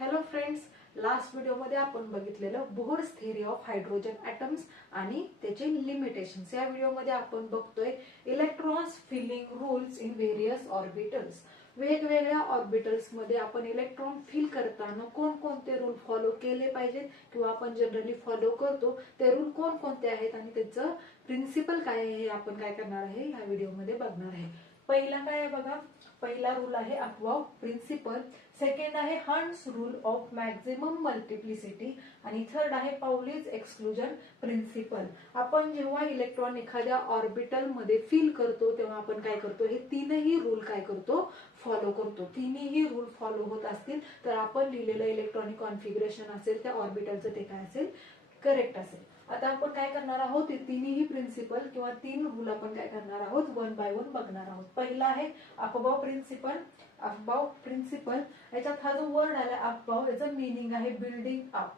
Hello friends, last व्हिडिओमध्ये आपण बघितलेलं Bohr's theory of hydrogen atoms आणि त्याचे लिमिटेशन्स. या व्हिडिओमध्ये आपण बघतोय electrons filling rules in various orbitals. वेगवेगळ्या ऑर्बिटल्स मध्ये आपण इलेक्ट्रॉन फिल करताना कोणकोणते रूल फॉलो केले पाहिजेत किंवा आपण जनरली फॉलो करतो ते रूल कोणकोणते आहेत आणि त्याचं प्रिन्सिपल काय आहे हे आपण काय करणार आहे या व्हिडिओमध्ये बघणार आहे. पहिला काय आहे बघा, पहिला रूल आहे अफवाव प्रिन्सिपल, सेकंड आहे hunts rule of maximum multiplicity आणि थर्ड आहे पाउलीज एक्सक्लुजन प्रिन्सिपल. आपण जेव्हा इलेक्ट्रॉन एखाद्या ऑर्बिटल मध्ये फिल करतो तेव्हा आपण काय करतो, हे तीनही रूल काय करतो, फॉलो करतो. तिन्ही रूल फॉलो होत असतील तर आपण लिहिलेलं इलेक्ट्रॉनिक कॉन्फिगरेशन असेल त्या ऑर्बिटलचं ते काय असेल, करेक्ट असेल. आता आपण काय करणार आहोत, ते तिन्ही प्रिन्सिपल किंवा तीन रूल आपण काय करणार आहोत, वन बाय वन बघणार आहोत. पहिला आहे अफबाव प्रिन्सिपल. अफबाव प्रिन्सिपल याच्यात हा जो वर्ड आला अफबाव, याचं मीनिंग आहे बिल्डिंग अप.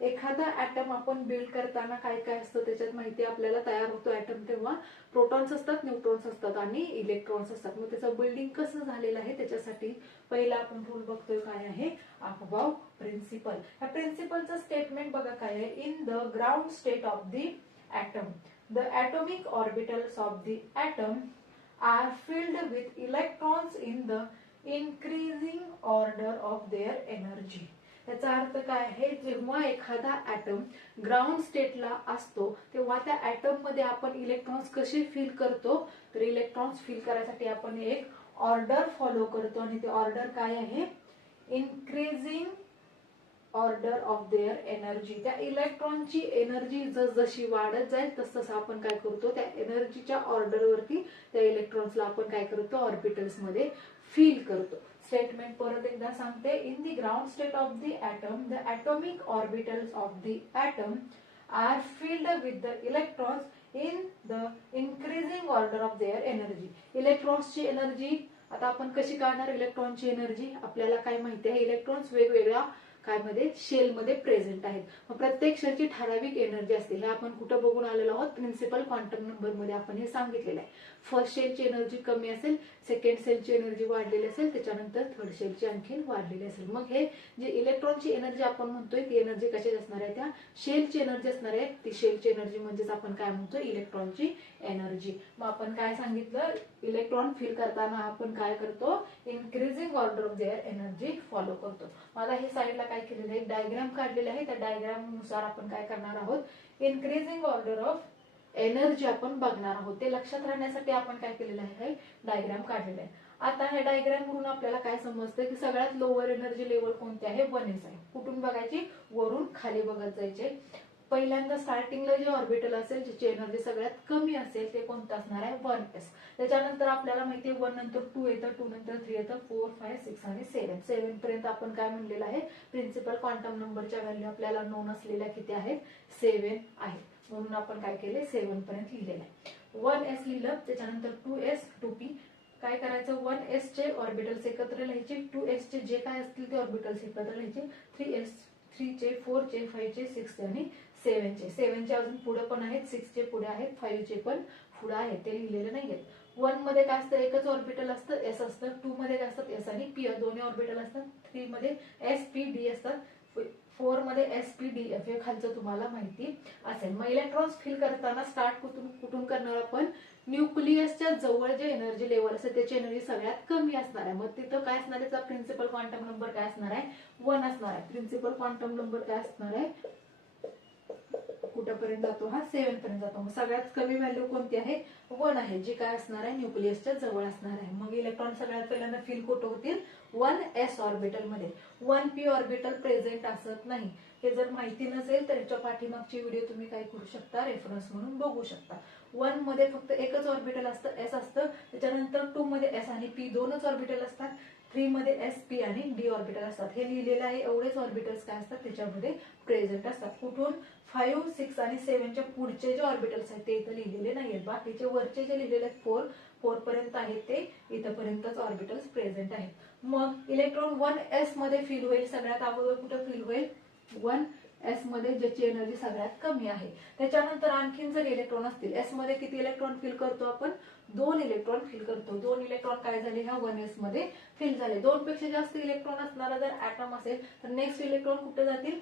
एखादा ऍटम आपण बिल्ड करताना काय काय असतं त्याच्यात माहिती आपल्याला तयार होतो ऍटम तेव्हा प्रोटॉन्स असतात, न्यूट्रॉन्स असतात आणि इलेक्ट्रॉन्स असतात. मग त्याचं बिल्डिंग कसं झालेलं आहे त्याच्यासाठी पहिला आपण रूल बघतोय काय आहे, अफबाव प्रिन्सिपल. या प्रिन्सिपलचं स्टेटमेंट बघा काय आहे, in the ground state of the atom the atomic orbitals of the atom are filled with electrons in the increasing order of their energy. याचा अर्थ काय आहे, जेव्हा एखादा ऍटम ग्राउंड स्टेटला असतो तेव्हा त्या ऍटम मध्ये आपण इलेक्ट्रॉन्स कसे फिल करतो, तर इलेक्ट्रॉन्स फिल करायसाठी आपण एक ऑर्डर फॉलो करतो आणि ते ऑर्डर काय आहे, increasing order of their energy. त्या इलेक्ट्रॉनची एनर्जी जशी वाढत जाईल तसं आपण काय करतो, त्या एनर्जीच्या ऑर्डरवरती त्या इलेक्ट्रॉन्सला आपण काय करतो, ऑर्बिटल्स मध्ये फिल करतो. स्टेटमेंट परत एकदा सांगते, in the ground state of the atom the atomic orbitals of the atom are filled with the electrons in the increasing order of their energy. इलेक्ट्रॉन्सची एनर्जी आता आपण कशी काढणार, इलेक्ट्रॉनची एनर्जी आपल्याला काय माहिती आहे, इलेक्ट्रॉन्स वेगवेगळ्या काय मध्ये शेल मध्ये प्रेझेंट आहेत. मग प्रत्येक शेलची ठराविक एनर्जी असते. हे आपण कुठं बघून आलेलो आहोत, प्रिन्सिपल क्वांटम नंबर मध्ये आपण हे सांगितलेलं आहे. फर्स्ट शेलची एनर्जी कमी असेल, सेकंड शेलची एनर्जी वाढलेली असेल, त्याच्यानंतर थर्ड शेलची आणखी वाढलेली असेल. मग हे जे इलेक्ट्रॉनची एनर्जी आपण म्हणतोय ती एनर्जी कशाची असणार आहे, त्या शेलची एनर्जी असणार आहे. ती शेलची एनर्जी म्हणजेच आपण काय म्हणतो, इलेक्ट्रॉनची एनर्जी. मग आपण काय सांगितलं, इलेक्ट्रॉन फिल करताना आपण काय करतो, increasing order of their energy follow करतो. मला हे साईडला काय केलेलं आहे, डायग्राम काढलेलं आहे. त्या डायग्राम नुसार आपण काय करणार आहोत, इन्क्रीजिंग ऑर्डर ऑफ एनर्जी आपण बघणार आहोत. ते लक्षात राहण्यासाठी आपण काय केलेलं आहे, डायग्राम काढलेला आहे. आता हे डायग्राम वरून आपल्याला काय समजतं की सगळ्यात लोअर एनर्जी लेवल कोणती आहे, 1s आहे. कुठून बघायची, वरून खाली बघत जायचे. पहिल्यांदा स्टार्टिंगला जे ऑर्बिटल असेल ज्याची एनर्जी सगळ्यात कमी असेल ते कोणतं असणार आहे, 1s. त्याच्यानंतर आपल्याला माहिती आहे 1 नंतर 2 येतं, 2 नंतर 3 येतं, 4, 5, 6 आणि 7 पर्यंत आपण काय म्हणलेलं आहे, प्रिन्सिपल क्वांटम नंबरच्या व्हॅल्यू आपल्याला नोन असलेल्या किती आहेत, 7 आहेत. म्हणून आपण काय केले, 7 पर्यंत लिहिलेलं आहे. 1s लिहिलं, त्याच्यानंतर 2s 2p काय करायचं, 1s चे ऑर्बिटल्स एकत्र लिहायचे, 2s चे जे काय असतील ते ऑर्बिटल्स एकत्र लिहायचे, 3s 3 चे 4 चे 5 चे 6 चे आणि 7 चे. 7 चे अजून पुढे पण आहेत, 6 चे पुढे आहेत, 5 चे पण पुढे आहेत, ते लिहिलेले नाहीयेत. 1 मध्ये काय असतं, एकच ऑर्बिटल असतं, s असतं. 2 मध्ये काय असतात, s आणि p दोन्ही ऑर्बिटल असतात. 3 मध्ये s p d असतात. 4 मध्ये s p d f हे खालचं तुम्हाला माहिती असेल. मग इलेक्ट्रॉन्स फिल करताना स्टार्ट कुठून करणार आपण, न्यूक्लियसच्या जवळ जे एनर्जी लेवल असेल त्याची एनर्जी सगळ्यात कमी असणार आहे. मग तिथं काय असणार आहे, प्रिन्सिपल क्वांटम नंबर काय असणार आहे, 1 असणार आहे. प्रिन्सिपल क्वांटम नंबर काय असणार आहे, कुठपर्यंत जातो, हा 7 पर्यंत जातो. मग सगळ्यात कमी व्हॅल्यू कोणती आहे, 1 आहे, जी काय असणार आहे, न्यूक्लियसच्या जवळ असणार आहे. मग इलेक्ट्रॉन सगळ्यात पहिल्यांदा फिल कुठं होतील, 1s ऑर्बिटल मध्ये. 1p ऑर्बिटल प्रेझेंट असत नाही. हे जर माहिती नसेल तर याच्या पाठीमागची व्हिडिओ तुम्ही काय करू शकता, रेफरन्स म्हणून बघू शकता. 1 मध्ये फक्त एकच ऑर्बिटल असतं, s असतं. त्याच्यानंतर 2 मध्ये s आणि p दोनच ऑर्बिटल असतात. 3 मध्ये s p आणि d ऑर्बिटल असतात. हे लिहिलेलं आहे, एवढेच ऑर्बिटल्स काय असतात त्याच्यामध्ये प्रेझेंट असतात. कुठून, 5, 6 आणि 7 च्या पुढचे जे ऑर्बिटल्स आहेत ते इथं लिहिलेले नाहीयेत. बाकीचे वरचे जे लिहिलेले आहेत 4 पर्यंत आहेत ते इथपर्यंतच ऑर्बिटल्स प्रेझेंट आहेत. मग इलेक्ट्रॉन 1s मध्ये फिल होईल, सगळ्यात अगोदर कुठं फिल होईल, 1 एस मध्ये ज्याची एनर्जी सगळ्यात कमी आहे. त्याच्यानंतर आणखीन जर इलेक्ट्रॉन असतील, एस मध्ये किती इलेक्ट्रॉन फिल करतो आपण? 2 इलेक्ट्रॉन फिल करतो. 2 इलेक्ट्रॉन काय झाले ह्या 1s मध्ये फिल झाले. 2 पेक्षा जास्त इलेक्ट्रॉन असणारा जर ऍटम असेल तर नेक्स्ट इलेक्ट्रॉन कुठे जातील?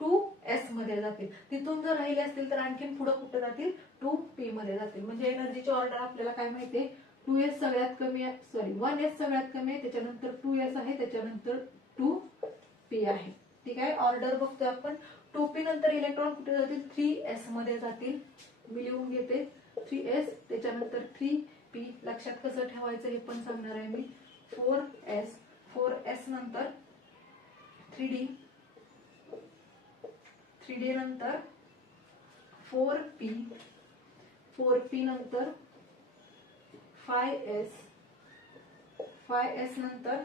2s मध्ये जातील. तिथून जर राहिले असतील तर आणखीन पुढे कुठे जातील? 2p मध्ये जातील. म्हणजे एनर्जीची ऑर्डर आपल्याला काय माहितीये? 2s सगळ्यात कमी आहे, सॉरी 1s सगळ्यात कमी आहे, त्याच्यानंतर 2s आहे, त्याच्यानंतर 2p आहे. ठीक आहे, ऑर्डर बघतोय आपण. 2p नंतर इलेक्ट्रॉन कुठे जातील? 3s मध्ये जातील. मी लिहून घेते 3s, त्याच्यानंतर 3p. लक्षात कसं ठेवायचं हे पण सांगणार आहे मी. 4s नंतर 3d, 3d नंतर 4p, 4p नंतर 5s, 5s नंतर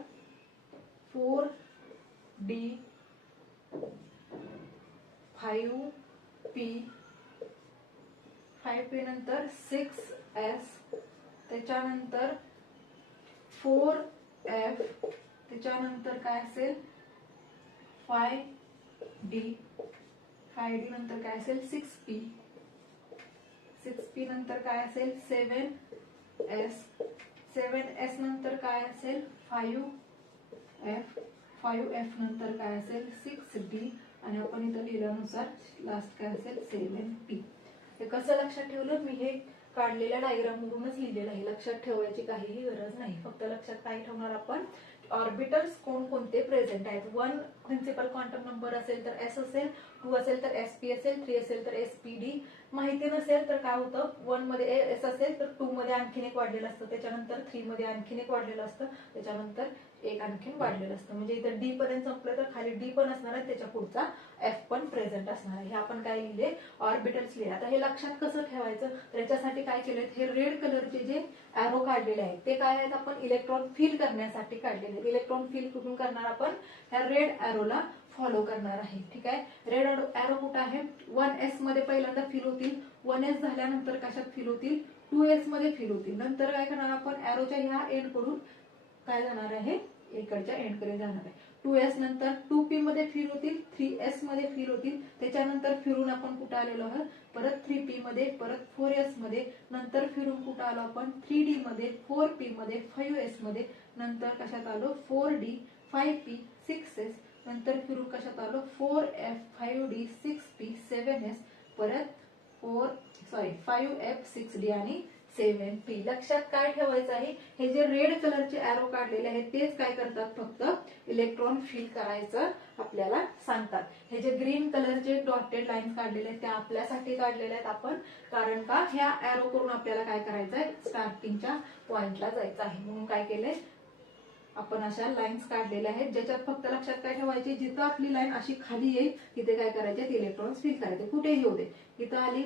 4d, 5p, 5p नंतर 6s, त्याच्यानंतर 4f, त्याच्यानंतर काय असेल? 5d, 5d नंतर काय असेल? 6p, 6p नंतर काय असेल? 7s, 7s नंतर काय असेल? 5f, 5f नंतर काय असेल? 6d, आणि आपण इथं लिहिल्यानुसार लास्ट काय असेल? 7p. हे कसं लक्षात ठेवलं? मी हे काढलेल्या डायग्राम मधूनच लिहिलेलं आहे. लक्षात ठेवायची काहीही गरज नाही. फक्त लक्षात काय ठेवणार आपण? ऑर्बिटल्स कोणकोणते प्रेझेंट आहेत. 1 प्रिन्सिपल क्वांटम नंबर असेल तर s असेल, 2 असेल तर sp असेल, 3 असेल तर spd. माहिती नसेल तर काय होतं? 1 मध्ये s असेल तर 2 मध्ये आणखीन एक वाढलेलं असतं, त्याच्यानंतर 3 मध्ये आणखीन एक वाढलेलं असतं, त्याच्यानंतर एक आणखीन वाढलेलं असतं. म्हणजे इथं d पर्यंत संपलं तर खाली d पण असणार आहे, त्याच्या पुढचा f पण प्रेझेंट असणार आहे. हे आपण काय लिहिले? ऑर्बिटल्स लिहिले. आता हे लक्षात कसं ठेवायचं? तर याच्यासाठी काय केलंय? हे रेड कलरचे जे एरो काढलेले आहेत ते काय आहेत? आपण इलेक्ट्रॉन फिल करण्यासाठी काढलेले आहेत. इलेक्ट्रॉन फिल कुठून करणार आपण? ह्या रेड एरोला फॉलो करणार आहे. ठीक आहे, रेड एरो कुठं आहे? 1s मध्ये पहिल्यांदा फिल होतील. 1s झाल्यानंतर कशात फिल होतील? 2s मध्ये फिल होतील. नंतर काय करणार आपण? एरोच्या ह्या एंड कडून काय जाणार आहे? इकडच्या एंड कडे जाणार आहे. 2s नंतर 2p मध्ये फिल होतील, 3s मध्ये फिल होतील, त्याच्यानंतर फिरून आपण कुठे आलेलो आहोत? परत 3p मध्ये, परत 4s मध्ये, नंतर फिरून कुठे आलो आपण? 3d मध्ये, 4p मध्ये, 5s मध्ये, नंतर कशात आलो? 4d, 5p, 6s, नंतर फिरून कशात आलो? 4f, 5d, 6p, 7s, परत 5f, 6d आणि 7p. लक्षात काय ठेवायचं आहे? हे जे रेड कलरचे एरो काढलेले आहेत तेच काय करतात? फक्त इलेक्ट्रॉन फिल करायचं आपल्याला सांगतात. हे जे ग्रीन कलरचे डॉटेड लाईन्स काढलेले आहेत ते आपल्यासाठी काढलेले आहेत आपण, कारण का ह्या एरो करून आपल्याला काय करायचं आहे? स्टार्टिंगच्या पॉइंटला जायचं आहे. म्हणून काय केलंय आपण? अशा लाईन्स काढलेल्या आहेत, ज्याच्यात फक्त लक्षात काय ठेवायचे? जिथं आपली लाईन अशी खाली येईल तिथे काय करायचे? इलेक्ट्रॉन्स फिल करायचे. कुठेही होते. इथं आली,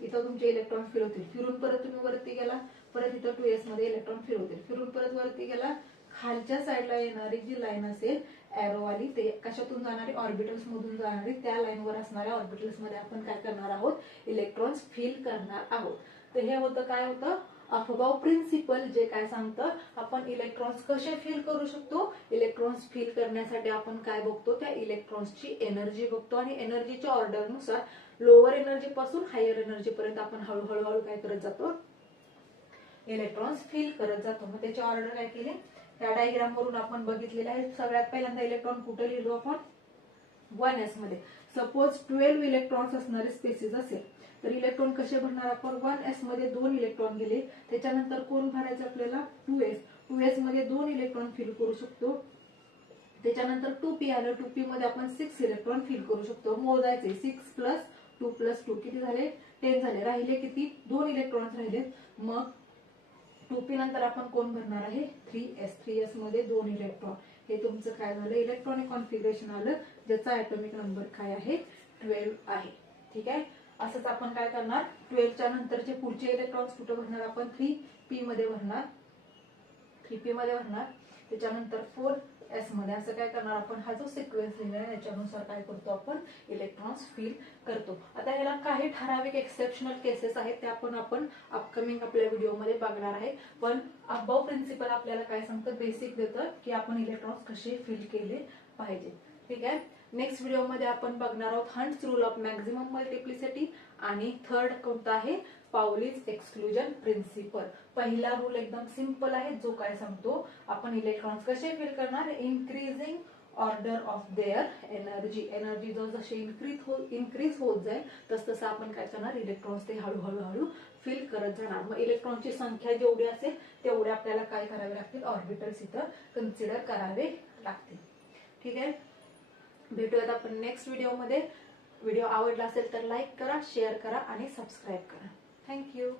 इथं तुमचे इलेक्ट्रॉन फिल होतील. फिरून परत तुम्ही वरती गेला, परत इथं 2s मध्ये इलेक्ट्रॉन फिल होतील. फिरून परत वरती गेला, खालच्या साईडला येणारी जी लाईन असेल एरोवाली ते कशातून जाणारी? ऑर्बिटल्स मधून जाणारी. त्या लाईनवर असणाऱ्या ऑर्बिटल्स मध्ये आपण काय करणार आहोत? इलेक्ट्रॉन्स फिल करणार आहोत. तर हे होतं काय होतं? अफगाव प्रिन्सिपल, जे काय सांगतं आपण इलेक्ट्रॉन्स कसे फिल करू शकतो. इलेक्ट्रॉन्स फिल करण्यासाठी आपण काय बघतो? त्या इलेक्ट्रॉन्सची एनर्जी बघतो, आणि एनर्जीच्या ऑर्डरनुसार लोअर एनर्जी पासून हायर एनर्जी पर्यंत आपण हळूहळू काय करत जातो? इलेक्ट्रॉन्स फिल करत जातो. मग त्याची ऑर्डर काय केली? त्या डायग्राम वरून आपण बघितलेलं आहे. सगळ्यात पहिल्यांदा इलेक्ट्रॉन कुठे लिहिलो आपण? 1s मध्ये. सपोज 12 इलेक्ट्रॉन्स असणारे स्पेसिस असेल तर इलेक्ट्रॉन कसे भरणार आपण? 1s मध्ये 2 इलेक्ट्रॉन गेले, त्याच्यानंतर कोण भरायचं आपल्याला? 2s. 2s मध्ये 2 इलेक्ट्रॉन फिल करू शकतो, त्याच्यानंतर 2p आलं, 2p मध्ये आपण 6 इलेक्ट्रॉन फिल करू शकतो. मोजायचे 6 प्लस 2 प्लस 2 किती झाले? 10 झाले. राहिले किती? 2 इलेक्ट्रॉन्स राहिले. मग 2p नंतर आपण कोण भरणार आहे? 3s. 3s मध्ये 2 इलेक्ट्रॉन. हे तुमचं काय झालं? इलेक्ट्रॉनिक कॉन्फिगरेशन आलं, ज्याचा ऍटॉमिक नंबर काय आहे? 12 आहे. ठीक आहे, असंच आपण काय करणार? 12च्या नंतरचे पुढचे इलेक्ट्रॉन्स कुठे भरणार आपण? 3p मध्ये भरणार, 3p मध्ये भरणार, त्याच्यानंतर 4s मध्ये. असं काय करणार आपण? हा जो सिक्वेन्स लिहिला आहे याच्यानुसार काय करतो आपण? इलेक्ट्रॉन्स फिल करतो. आता ह्याला काही ठराविक एक्सेप्शनल केसेस आहेत, त्या आपण अपकमिंग आपल्या व्हिडिओमध्ये बघणार आहे. पण अबाव प्रिन्सिपल आपल्याला काय सांगतं? बेसिक देतं की आपण इलेक्ट्रॉन्स कसे फिल केले पाहिजे. ठीक आहे, नेक्स्ट व्हिडिओमध्ये आपण बघणार आहोत hunts rule of maximum multiplicity आणि थर्ड कोणता आहे पाउलीज एक्सक्लुजन प्रिन्सिपल. पहिला रूल एकदम सिंपल आहे जो काय सांगतो आपण इलेक्ट्रॉन्स कसे फिल करणार increasing order of their energy जो जसे इन्क्रीज होत जाईल तसं आपण काय करणार इलेक्ट्रॉन्स ते हळूहळू फिल करत जाणार. मग इलेक्ट्रॉनची संख्या जेवढी असेल तेवढे आपल्याला काय करावे लागतील ऑर्बिटल्स इथं कन्सिडर करावे लागतील. ठीक आहे, भेटूयात आपण नेक्स्ट व्हिडिओमध्ये. व्हिडिओ आवडला असेल तर लाईक करा, शेअर करा आणि सबस्क्राईब करा. थँक्यू.